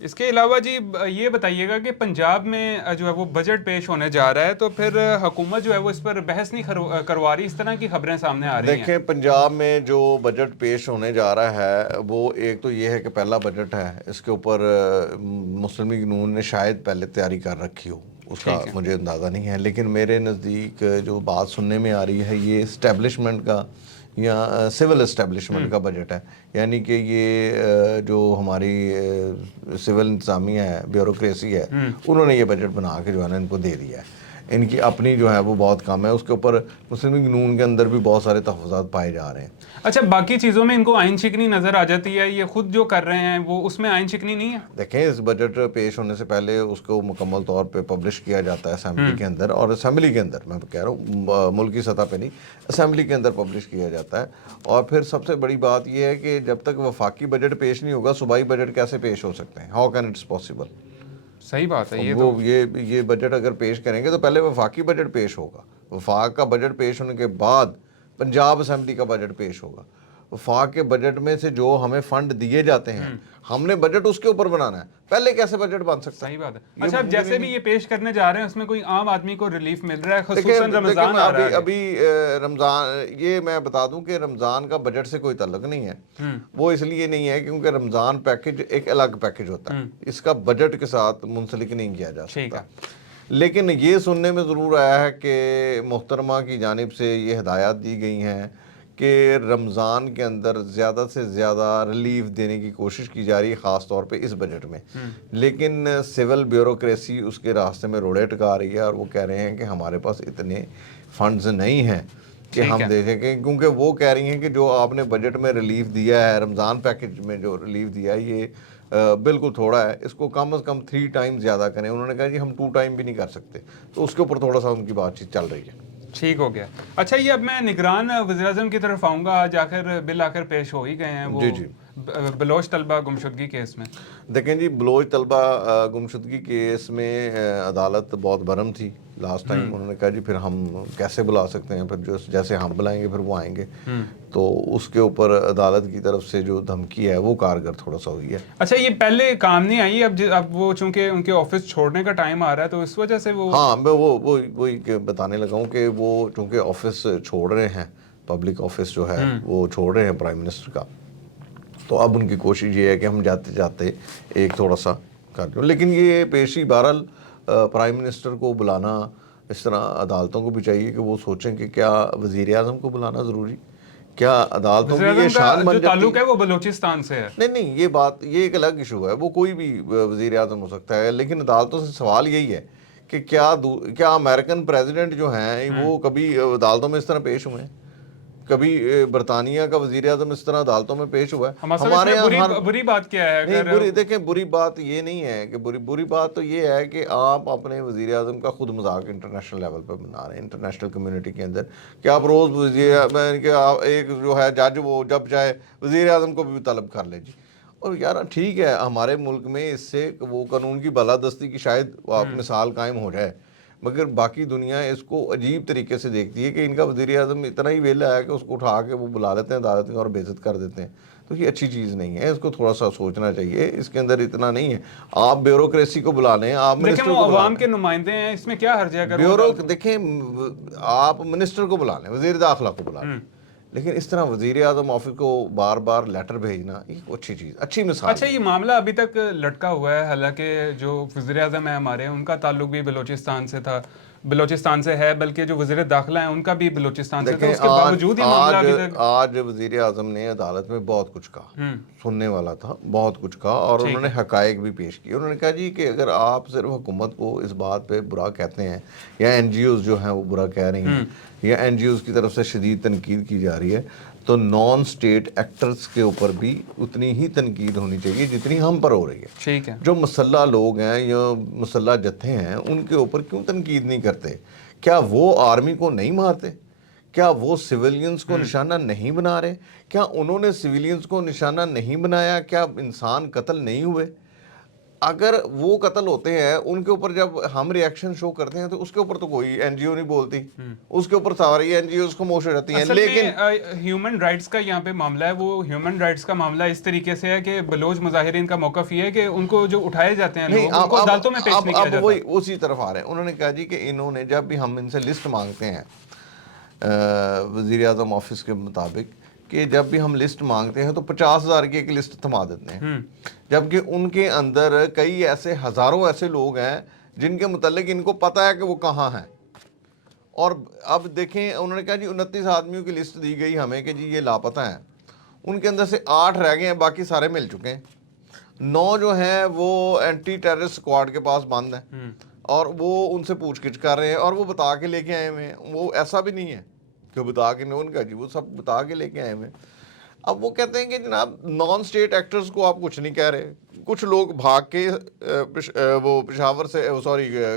اس کے علاوہ جی یہ بتائیے گا کہ پنجاب میں جو ہے وہ بجٹ پیش ہونے جا رہا ہے تو پھر حکومت جو ہے وہ اس پر بحث نہیں کروا رہی, اس طرح کی خبریں سامنے آ رہی ہیں. دیکھیں پنجاب میں جو بجٹ پیش ہونے جا رہا ہے وہ ایک تو یہ ہے کہ پہلا بجٹ ہے, اس کے اوپر مسلم لیگ نون نے شاید پہلے تیاری کر رکھی ہو, اس کا مجھے اندازہ نہیں ہے, لیکن میرے نزدیک جو بات سننے میں آ رہی ہے یہ اسٹیبلشمنٹ کا یا سول اسٹیبلشمنٹ کا بجٹ ہے, یعنی کہ یہ جو ہماری سول انتظامیہ ہے, بیوروکریسی ہے, انہوں نے یہ بجٹ بنا کے جو ہے نا ان کو دے دیا ہے. ان کی اپنی جو ہے وہ بہت کم ہے, اس کے اوپر مسلم لیگ نون کے اندر بھی بہت سارے تحفظات پائے جا رہے ہیں. اچھا باقی چیزوں میں ان کو آئین شکنی نظر آ جاتی ہے, یہ خود جو کر رہے ہیں وہ اس میں آئین شکنی نہیں ہے؟ دیکھیں اس بجٹ پیش ہونے سے پہلے اس کو مکمل طور پہ پبلش کیا جاتا ہے اسمبلی کے اندر, اور اسمبلی کے اندر میں کہہ رہا ہوں ملکی سطح پہ نہیں, اسمبلی کے اندر پبلش کیا جاتا ہے. اور پھر سب سے بڑی بات یہ ہے کہ جب تک وفاقی بجٹ پیش نہیں ہوگا صوبائی بجٹ کیسے پیش ہو سکتے ہیں؟ How can it's possible? صحیح بات ہے. یہ بجٹ اگر پیش کریں گے تو پہلے وفاقی بجٹ پیش ہوگا, وفاق کا بجٹ پیش ہونے کے بعد پنجاب اسمبلی کا بجٹ پیش ہوگا. وفاق کے بجٹ میں سے جو ہمیں فنڈ دیے جاتے ہیں ہم نے بجٹ اس کے اوپر بنانا ہے, پہلے کیسے بجٹ بن سکتا ہے؟ صحیح بات ہے. اچھا اب جیسے بھی یہ پیش کرنے جا رہے ہیں اس میں کوئی عام آدمی کو ریلیف مل رہا ہے؟ خصوصاً رمضان آ رہا ہے ابھی رمضان, یہ میں بتا دوں کہ رمضان کا بجٹ سے کوئی تعلق نہیں ہے. وہ اس لیے نہیں ہے کیونکہ رمضان پیکج ایک الگ پیکج ہوتا ہے, اس کا بجٹ کے ساتھ منسلک نہیں کیا جا سکتا. لیکن یہ سننے میں ضرور آیا ہے کہ محترمہ کی جانب سے یہ ہدایات دی گئی ہیں کہ رمضان کے اندر زیادہ سے زیادہ ریلیف دینے کی کوشش کی جا رہی ہے, خاص طور پہ اس بجٹ میں. لیکن سول بیوروکریسی اس کے راستے میں روڑے ٹکا رہی ہے, اور وہ کہہ رہے ہیں کہ ہمارے پاس اتنے فنڈز نہیں ہیں کہ ہم دے سکیں, کیونکہ وہ کہہ رہی ہیں کہ جو آپ نے بجٹ میں ریلیف دیا ہے, رمضان پیکج میں جو ریلیف دیا ہے یہ بالکل تھوڑا ہے, اس کو کم از کم 3 ٹائم زیادہ کریں. انہوں نے کہا جی ہم 2 ٹائم بھی نہیں کر سکتے, تو اس کے اوپر تھوڑا سا ان کی بات چیت چل رہی ہے. ٹھیک ہو گیا. اچھا یہ اب میں نگران وزیراعظم کی طرف آؤں گا, آج آخر بل آخر پیش ہو ہی گئے ہیں وہ بلوچ طلبہ گمشدگی کیس میں. دیکھیں جی بلوچ طلبہ گمشدگی کیس میں عدالت بہت برہم تھی لاسٹ ٹائم. انہوں نے کہا جی پھر ہم کیسے بلا سکتے ہیں, پھر جیسے ہم بلائیں گے پھر وہ آئیں گے. تو اس کے اوپر عدالت کی طرف سے جو دھمکی ہے وہ کارگر تھوڑا سا ہوئی ہے. اچھا یہ پہلے کام نہیں آئی, اب وہ چونکہ ان کے آفس چھوڑنے کا ٹائم آ رہا ہے تو اس وجہ سے وہ, ہاں میں وہی بتانے لگا ہوں کہ وہ چونکہ آفس چھوڑ رہے ہیں, پبلک آفس جو ہے وہ چھوڑ رہے ہیں پرائم منسٹر کا, تو اب ان کی کوشش یہ ہے کہ ہم جاتے جاتے ایک تھوڑا سا کر دیں. لیکن یہ پیشی بہرحال پرائم منسٹر کو بلانا, اس طرح عدالتوں کو بھی چاہیے کہ وہ سوچیں کہ کیا وزیر اعظم کو بلانا ضروری, کیا عدالتوں کی یہ شان بن جاتی ہے؟ تعلق ہے وہ بلوچستان سے ہے. نہیں یہ بات, یہ ایک الگ ایشو ہے, وہ کوئی بھی وزیر اعظم ہو سکتا ہے. لیکن عدالتوں سے سوال یہی ہے کہ کیا امریکن پریزیڈنٹ جو ہیں وہ کبھی عدالتوں میں اس طرح پیش ہوئے ہیں؟ کبھی برطانیہ کا وزیر اعظم اس طرح عدالتوں میں پیش ہوا ہے؟ ہمارے یہاں بری بات کیا ہے؟ نہیں دیکھیں بری بات یہ نہیں ہے کہ بری بات تو یہ ہے کہ آپ اپنے وزیر اعظم کا خود مذاق انٹرنیشنل لیول پہ بنا رہے ہیں, انٹرنیشنل کمیونٹی کے اندر, کہ آپ روز ایک جو ہے جج وہ جب چاہے وزیر اعظم کو بھی طلب کر لیں جی. اور یار ٹھیک ہے ہمارے ملک میں اس سے وہ قانون کی بالادستی کی شاید آپ مثال قائم ہو جائے, مگر باقی دنیا اس کو عجیب طریقے سے دیکھتی ہے کہ ان کا وزیر اعظم اتنا ہی ویلا ہے کہ اس کو اٹھا کے وہ بلا لیتے ہیں عدالت میں اور بے عزت کر دیتے ہیں. تو یہ اچھی چیز نہیں ہے, اس کو تھوڑا سا سوچنا چاہیے. اس کے اندر اتنا نہیں ہے, آپ بیوروکریسی کو بلا لیں, آپ منسٹر کو عوام کے نمائندے ہیں, اس میں کیا حرج ہے؟ دیکھیں آپ منسٹر کو بلا لیں, وزیر داخلہ کو بلا لیں, لیکن اس طرح وزیر اعظم آفس کو بار بار لیٹر بھیجنا ایک اچھی چیز, اچھی مثال. اچھا یہ معاملہ ابھی تک لٹکا ہوا ہے, حالانکہ جو وزیر اعظم ہے ہمارے ان کا تعلق بھی بلوچستان سے تھا, بلوچستان سے ہے, بلکہ جو وزیر داخلہ ہیں ان کا بھی بلوچستان سے تھا. اس کے باوجود یہ معاملہ ابھی تک, آج وزیر اعظم نے عدالت میں بہت کچھ کہا, سننے والا تھا, بہت کچھ کہا, اور انہوں نے حقائق بھی پیش کیے. انہوں نے کہا جی کہ اگر آپ صرف حکومت کو اس بات پہ برا کہتے ہیں, یا این جی اوز جو ہیں وہ برا کہہ رہی ہیں, یا این جی اوز کی طرف سے شدید تنقید کی جا رہی ہے, تو نان اسٹیٹ ایکٹرز کے اوپر بھی اتنی ہی تنقید ہونی چاہیے جتنی ہم پر ہو رہی ہے. ٹھیک ہے, جو مسلح لوگ ہیں یا مسلح جتھے ہیں ان کے اوپر کیوں تنقید نہیں کرتے؟ کیا وہ آرمی کو نہیں مارتے؟ کیا وہ سویلینز کو نشانہ نہیں بنا رہے؟ کیا انہوں نے سویلینز کو نشانہ نہیں بنایا؟ کیا انسان قتل نہیں ہوئے؟ اگر وہ قتل ہوتے ہیں ان کے اوپر جب ہم ریئیکشن شو کرتے ہیں تو اس کے اوپر تو کوئی این جی او نہیں بولتی, اس کے اوپر ساری این جی اوز خاموش ہو جاتی ہیں. لیکن ہیومن رائٹس کا یہاں پہ معاملہ ہے, وہ ہیومن رائٹس کا معاملہ اس طریقے سے ہے کہ بلوچ مظاہرین کا موقف یہ ہے کہ ان کو جو اٹھائے جاتے ہیں لوگ ان کو عدالتوں میں پیش نہیں کیا جاتا. وہی اسی طرف آ رہے ہیں. انہوں نے کہا جی کہ انہوں نے جب بھی ہم ان سے لسٹ مانگتے ہیں وزیر اعظم آفس کے مطابق کہ جب بھی ہم لسٹ مانگتے ہیں تو 50,000 کی ایک لسٹ تھما دیتے ہیں, جبکہ ان کے اندر کئی ایسے ہزاروں ایسے لوگ ہیں جن کے متعلق ان کو پتہ ہے کہ وہ کہاں ہیں. اور اب دیکھیں انہوں نے کہا جی 29 آدمیوں کی لسٹ دی گئی ہمیں کہ جی یہ لاپتہ ہیں, ان کے اندر سے 8 رہ گئے ہیں, باقی سارے مل چکے ہیں. 9 جو ہیں وہ اینٹی ٹیررسٹ اسکواڈ کے پاس بند ہیں اور وہ ان سے پوچھ گچھ کر رہے ہیں اور وہ بتا کے لے کے آئے ہوئے ہیں. وہ ایسا بھی نہیں ہے کہ بتا کے نہیں, ان کا جی وہ سب بتا کے لے کے آئے ہوئے ہیں. اب وہ کہتے ہیں کہ جناب نان اسٹیٹ ایکٹرز کو آپ کچھ نہیں کہہ رہے. کچھ لوگ بھاگ کے وہ پشاور سے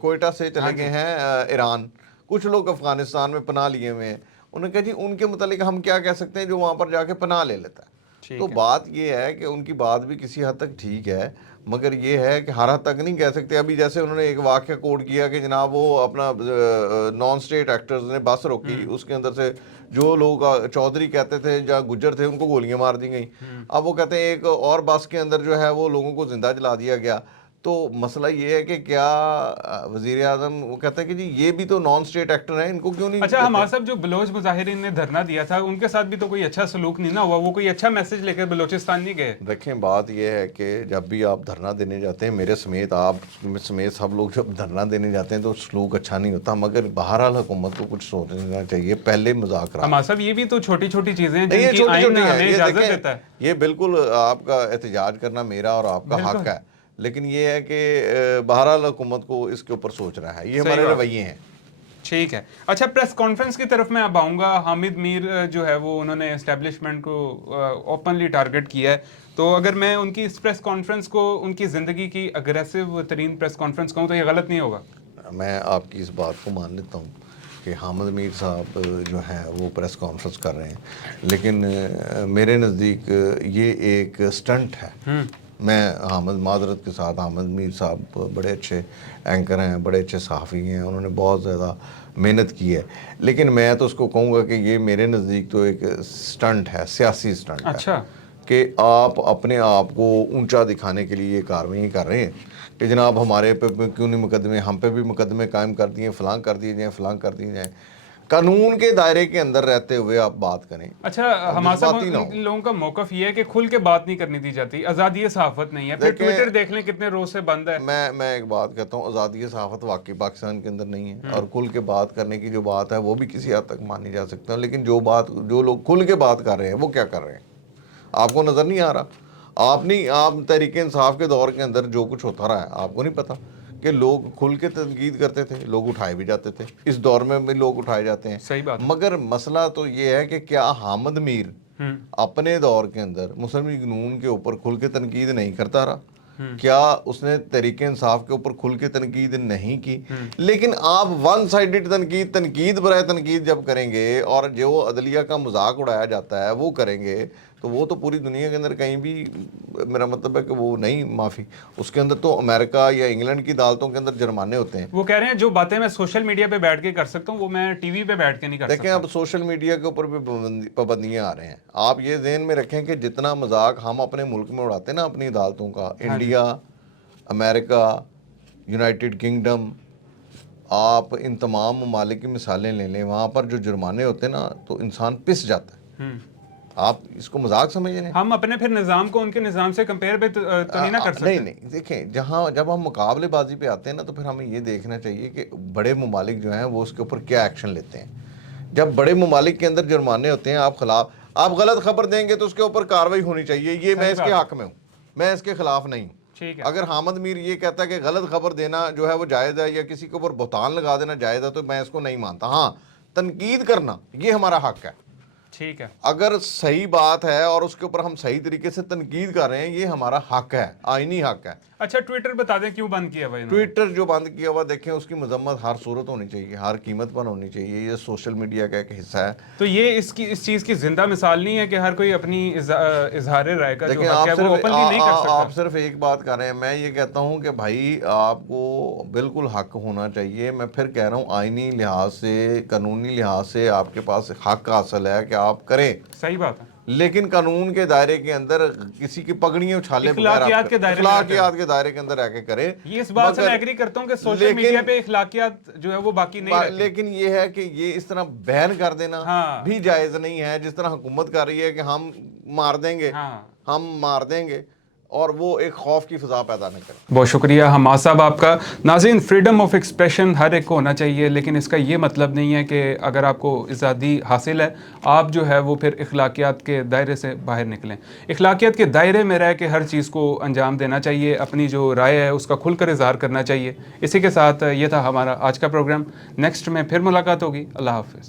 کوئٹہ سے چلے گئے ہیں ایران, کچھ لوگ افغانستان میں پناہ لیے ہوئے ہیں. انہوں نے کہا جی ان کے متعلق ہم کیا کہہ سکتے ہیں جو وہاں پر جا کے پناہ لے لیتا ہے. تو بات یہ ہے کہ ان کی بات بھی کسی حد تک ٹھیک ہے, مگر یہ ہے کہ ہر حد تک نہیں کہہ سکتے. ابھی جیسے انہوں نے ایک واقعہ کوٹ کیا کہ جناب وہ اپنا نان اسٹیٹ ایکٹرز نے بس روکی, اس کے اندر سے جو لوگ چودھری کہتے تھے یا گجر تھے ان کو گولیاں مار دی گئیں. اب وہ کہتے ہیں ایک اور بس کے اندر جو ہے وہ لوگوں کو زندہ جلا دیا گیا. تو مسئلہ یہ ہے کہ کیا وزیر اعظم وہ کہتا ہے کہ جی یہ بھی تو نان اسٹیٹ ایکٹر ہیں, ان کو کیوں نہیں. اچھا ہمارا صاحب جو بلوچ مظاہرین نے دھرنا دیا تھا ان کے ساتھ بھی تو کوئی اچھا سلوک نہیں نہ ہوا, وہ کوئی اچھا میسج لے کر بلوچستان نہیں گئے. دیکھیں بات یہ ہے کہ جب بھی آپ دھرنا دینے جاتے ہیں, میرے سمیت آپ سمیت سب لوگ جب دھرنا دینے جاتے ہیں تو سلوک اچھا نہیں ہوتا, مگر بہرحال حکومت کو کچھ سوچنا چاہیے پہلے مذاکرات. ہمارا صاحب یہ بھی تو چھوٹی چھوٹی چیزیں ہیں جن کی آئین ہمیں اجازت دیتا ہے. یہ بالکل آپ کا احتجاج کرنا میرا اور آپ کا حق ہے, لیکن یہ ہے کہ بہرحال حکومت کو اس کے اوپر سوچ رہا ہے. یہ ہمارے رویے ہیں. ٹھیک ہے. اچھا پریس کانفرنس کی طرف میں اب آؤں گا. حامد میر جو ہے وہ انہوں نے اسٹیبلشمنٹ کو اوپنلی ٹارگٹ کیا ہے, تو اگر میں ان کی اس پریس کانفرنس کو ان کی زندگی کی اگریسو ترین پریس کانفرنس کہوں تو یہ غلط نہیں ہوگا؟ میں آپ کی اس بات کو مان لیتا ہوں کہ حامد میر صاحب جو ہیں وہ پریس کانفرنس کر رہے ہیں, لیکن میرے نزدیک یہ ایک سٹنٹ ہے. میں معذرت کے ساتھ حامد میر صاحب بڑے اچھے اینکر ہیں, بڑے اچھے صحافی ہیں, انہوں نے بہت زیادہ محنت کی ہے, لیکن میں تو اس کو کہوں گا کہ یہ میرے نزدیک تو ایک سٹنٹ ہے, سیاسی سٹنٹ ہے کہ آپ اپنے آپ کو اونچا دکھانے کے لیے یہ کارروائی کر رہے ہیں کہ جناب ہمارے پہ کیوں نہیں مقدمے, ہم پہ بھی مقدمے قائم کر دیے, فلاں کر دیے جائیں, فلاں کر دیے جائیں. قانون کے دائرے کے اندر رہتے ہوئے آپ بات کریں. اچھا ہمارا صاحب لوگوں کا موقف یہ ہے کہ کھل کے بات نہیں کرنی دی جاتی, آزادی صحافت نہیں ہے. پھر ٹویٹر دیکھ لیں کتنے روز سے بند ہے. میں ایک بات کہتا ہوں, آزادی صحافت واقعی پاکستان کے اندر نہیں ہے, اور کھل کے بات کرنے کی جو بات ہے وہ بھی کسی حد تک مانی جا سکتا ہے, لیکن جو لوگ کھل کے بات کر رہے ہیں وہ کیا کر رہے ہیں آپ کو نظر نہیں آ رہا. آپ تحریک انصاف کے دور کے اندر جو کچھ ہوتا رہا ہے آپ کو نہیں پتا کہ لوگ کھل کے تنقید کرتے تھے, لوگ اٹھائے بھی جاتے تھے, اس دور میں بھی لوگ اٹھائے جاتے ہیں. صحیح بات. مگر مسئلہ تو یہ ہے کہ کیا حامد میر اپنے دور کے اندر مسلم لیگ نون کے اوپر کھل کے تنقید نہیں کرتا رہا؟ کیا اس نے تحریک انصاف کے اوپر کھل کے تنقید نہیں کی؟ لیکن آپ ون سائیڈڈ تنقید برائے تنقید جب کریں گے اور جو عدلیہ کا مذاق اڑایا جاتا ہے وہ کریں گے تو وہ تو پوری دنیا کے اندر کہیں بھی, میرا مطلب ہے کہ وہ نہیں معافی. اس کے اندر تو امریکہ یا انگلینڈ کی عدالتوں کے اندر جرمانے ہوتے ہیں. وہ کہہ رہے ہیں جو باتیں میں سوشل میڈیا پہ بیٹھ کے کر سکتا ہوں وہ میں ٹی وی پہ بیٹھ کے نہیں کر سکتا. دیکھیں اب سوشل میڈیا کے اوپر بھی پابندیاں آ رہے ہیں. آپ یہ ذہن میں رکھیں کہ جتنا مذاق ہم اپنے ملک میں اڑاتے ہیں نا اپنی عدالتوں کا, انڈیا, امریکہ, یونائٹڈ کنگڈم, آپ ان تمام ممالک کی مثالیں لے لیں, وہاں پر جو جرمانے ہوتے ہیں نا تو انسان پس جاتا ہے. آپ اس کو مذاق سمجھ رہے ہیں. ہم اپنے پھر نظام کو ان کے نظام سے کمپیئر پہ تو نہیں نہ کر سکتے. نہیں دیکھیں جب ہم مقابلے بازی پہ آتے ہیں نا تو پھر ہمیں یہ دیکھنا چاہیے کہ بڑے ممالک جو ہیں وہ اس کے اوپر کیا ایکشن لیتے ہیں. جب بڑے ممالک کے اندر جرمانے ہوتے ہیں, آپ غلط خبر دیں گے تو اس کے اوپر کارروائی ہونی چاہیے. یہ میں اس کے حق میں ہوں, میں اس کے خلاف نہیں ہوں. اگر حامد میر یہ کہتا ہے کہ غلط خبر دینا جو ہے وہ جائز ہے یا کسی کے اوپر بہتان لگا دینا جائز ہے تو میں اس کو نہیں مانتا. ہاں تنقید کرنا یہ ہمارا حق ہے, ٹھیک ہے. اگر صحیح بات ہے اور اس کے اوپر ہم صحیح طریقے سے تنقید کر رہے ہیں، یہ ہمارا حق ہے، آئینی حق ہے. اچھا ٹویٹر بتا دیں کیوں بند کیا بھائی؟ ٹویٹر جو بند کیا ہوا، دیکھیں اس کی مذمت ہر صورت ہونی چاہیے، ہر قیمت پر ہونی چاہیے. یہ سوشل میڈیا کا ایک حصہ ہے. تو یہ اس چیز کی زندہ مثال نہیں ہے کہ ہر کوئی اپنی اظہار رائے کا جو دیکھیں حق ہے وہ اوپنلی نہیں کر سکتا؟ آپ صرف ایک بات کر رہے ہیں. میں یہ کہتا ہوں کہ بھائی آپ کو بالکل حق ہونا چاہیے. میں پھر کہہ رہا ہوں آئینی لحاظ سے، قانونی لحاظ سے آپ کے پاس حق حاصل ہے کہ آپ کریں. صحیح بات ہے. لیکن قانون کے دائرے کے اندر کسی کی پگڑیاں اچھالے بغیر اخلاقیات کے دائرے کے اندر رہ کے کرے. یہ اس بات سے میں ایگری کرتا ہوں کہ سوشل میڈیا پہ اخلاقیات جو ہے وہ باقی نہیں رہتی. لیکن یہ ہے کہ یہ اس طرح بین کر دینا بھی جائز نہیں ہے، جس طرح حکومت کر رہی ہے کہ ہم مار دیں گے اور وہ ایک خوف کی فضا پیدا نہ کرے. بہت شکریہ حماد صاحب آپ کا. ناظرین، فریڈم آف ایکسپریشن ہر ایک کو ہونا چاہیے، لیکن اس کا یہ مطلب نہیں ہے کہ اگر آپ کو آزادی حاصل ہے آپ جو ہے وہ پھر اخلاقیات کے دائرے سے باہر نکلیں. اخلاقیات کے دائرے میں رہ کے ہر چیز کو انجام دینا چاہیے، اپنی جو رائے ہے اس کا کھل کر اظہار کرنا چاہیے. اسی کے ساتھ یہ تھا ہمارا آج کا پروگرام. نیکسٹ میں پھر ملاقات ہوگی. اللہ حافظ.